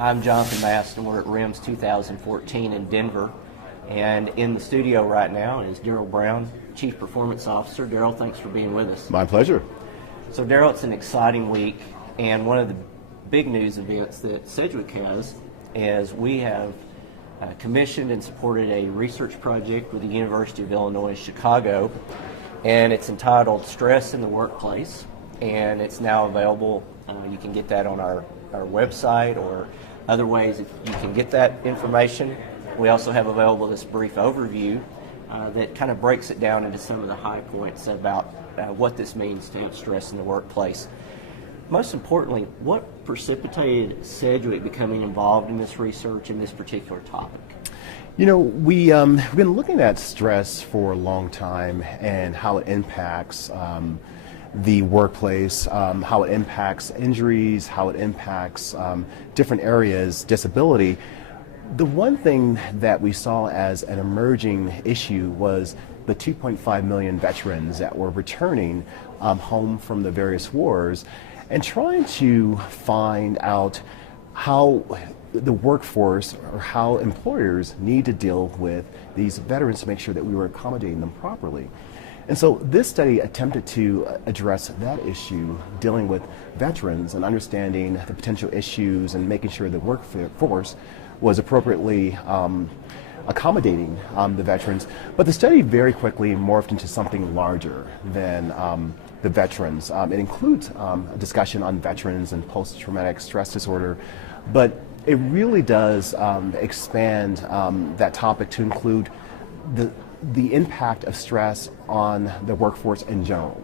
I'm Jonathan Maston. We're at RIMS 2014 in Denver. And in the studio right now is Darrell Brown, Chief Performance Officer. Darrell, thanks for being with us. My pleasure. So Darrell, it's an exciting week, and one of the big news events that Sedgwick has is we have commissioned and supported a research project with the University of Illinois Chicago, and it's entitled Stress in the Workplace, and it's now available. You can get that on our website or other ways that you can get that information. We also have available this brief overview that kind of breaks it down into some of the high points about what this means to have stress in the workplace. Most importantly, what precipitated Sedgwick becoming involved in this research and this particular topic? You know, we've been looking at stress for a long time and how it impacts the workplace, how it impacts injuries, how it impacts different areas, disability. The one thing that we saw as an emerging issue was the 2.5 million veterans that were returning home from the various wars, and trying to find out how the workforce or how employers need to deal with these veterans to make sure that we were accommodating them properly. And so this study attempted to address that issue, dealing with veterans and understanding the potential issues and making sure the workforce was appropriately accommodating the veterans. But the study very quickly morphed into something larger than the veterans. It includes a discussion on veterans and post-traumatic stress disorder, but it really does expand that topic to include the impact of stress on the workforce in general.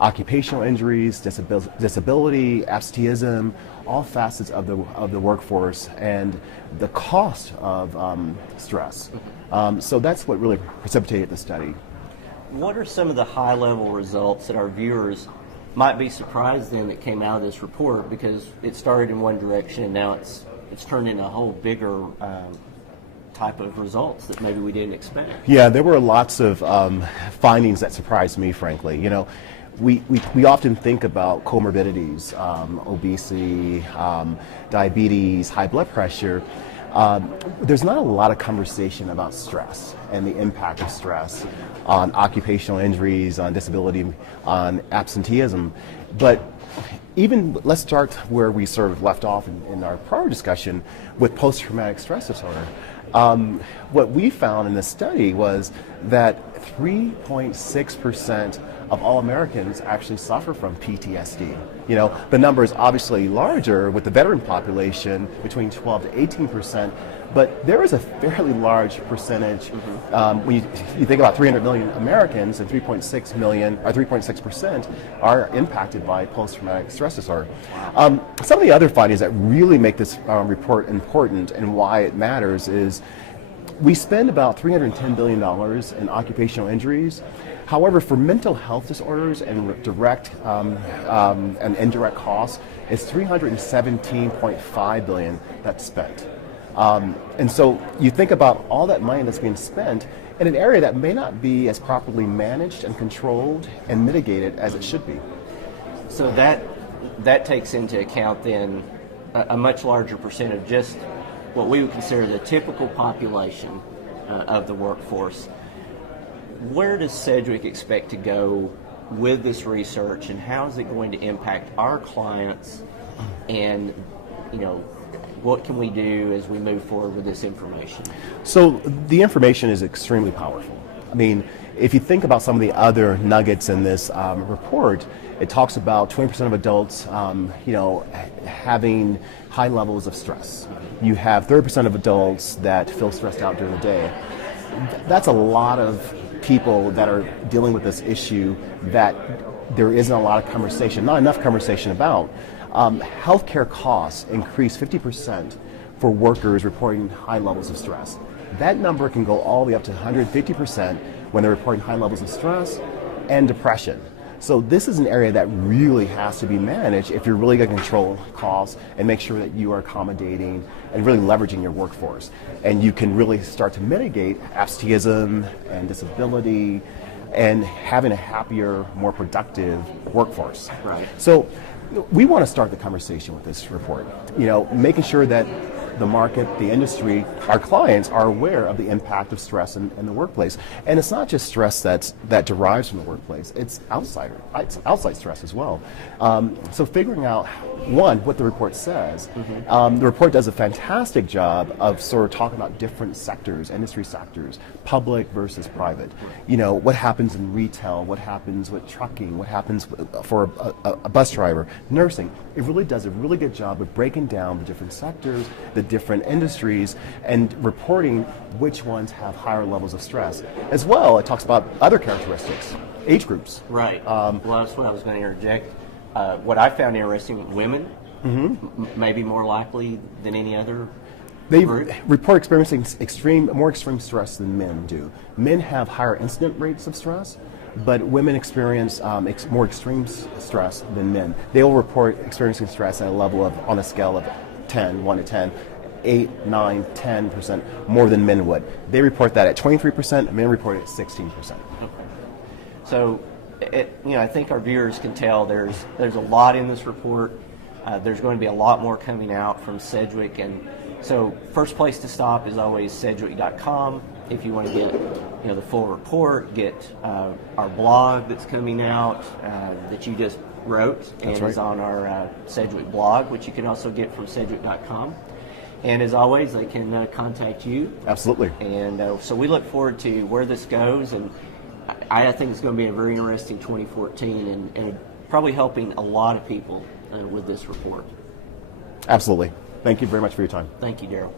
Occupational injuries, disability, absenteeism, all facets of the workforce, and the cost of stress. So that's what really precipitated the study. What are some of the high-level results that our viewers might be surprised in that came out of this report, because it started in one direction and now it's turned into a whole bigger type of results that maybe we didn't expect? Yeah, there were lots of findings that surprised me, frankly. You know, we often think about comorbidities, obesity, diabetes, high blood pressure. There's not a lot of conversation about stress and the impact of stress on occupational injuries, on disability, on absenteeism. But even, let's start where we sort of left off in our prior discussion with post-traumatic stress disorder. What we found in this study was that 3.6% of all Americans actually suffer from PTSD. You know, the number is obviously larger with the veteran population, between 12 to 18%, but there is a fairly large percentage. When you think about 300 million Americans, and 3.6 million, or 3.6% are impacted by post-traumatic stress disorder. Some of the other findings that really make this report important and why it matters is we spend about $310 billion in occupational injuries. However, for mental health disorders and direct and indirect costs, it's $317.5 billion that's spent. And so you think about all that money that's being spent in an area that may not be as properly managed and controlled and mitigated as it should be. So that takes into account then a much larger percent of just what we would consider the typical population of the workforce. Where does Sedgwick expect to go with this research, and how is it going to impact our clients, and what can we do as we move forward with this information? So the information is extremely powerful. I mean, if you think about some of the other nuggets in this report, it talks about 20% of adults, having high levels of stress. You have 30% of adults that feel stressed out during the day. That's a lot of people that are dealing with this issue that there isn't a lot of conversation, not enough conversation about. Healthcare costs increase 50% for workers reporting high levels of stress. That number can go all the way up to 150% when they're reporting high levels of stress and depression. So this is an area that really has to be managed if you're really going to control costs and make sure that you are accommodating and really leveraging your workforce. And you can really start to mitigate absenteeism and disability and having a happier, more productive workforce. Right. So we want to start the conversation with this report, making sure that the market, the industry, our clients are aware of the impact of stress in the workplace. And it's not just stress that derives from the workplace, it's outside stress as well. So figuring out, one, what the report says. The report does a fantastic job of sort of talking about different sectors, industry sectors, public versus private. You know, what happens in retail, what happens with trucking, what happens for a bus driver, nursing. It really does a really good job of breaking down the different sectors, the different industries, and reporting which ones have higher levels of stress. As well, it talks about other characteristics, age groups. Right. Well, that's what I was going to interject. What I found interesting, women may be more likely than any other They group. report experiencing more extreme stress than men do. Men have higher incident rates of stress, but women experience more extreme stress than men. They will report experiencing stress at a level of, on a scale of 1 to 10, 8, 9, 10% more than men would. They report that at 23%, men report it at 16%. Okay. So, I think our viewers can tell there's a lot in this report. There's going to be a lot more coming out from Sedgwick, and so first place to stop is always sedgwick.com. If you want to get the full report, get our blog that's coming out that you just wrote and is on our Sedgwick blog, which you can also get from sedgwick.com. And as always, they can contact you. Absolutely. And so we look forward to where this goes, and I think it's going to be a very interesting 2014 and probably helping a lot of people with this report. Absolutely. Thank you very much for your time. Thank you, Darrell.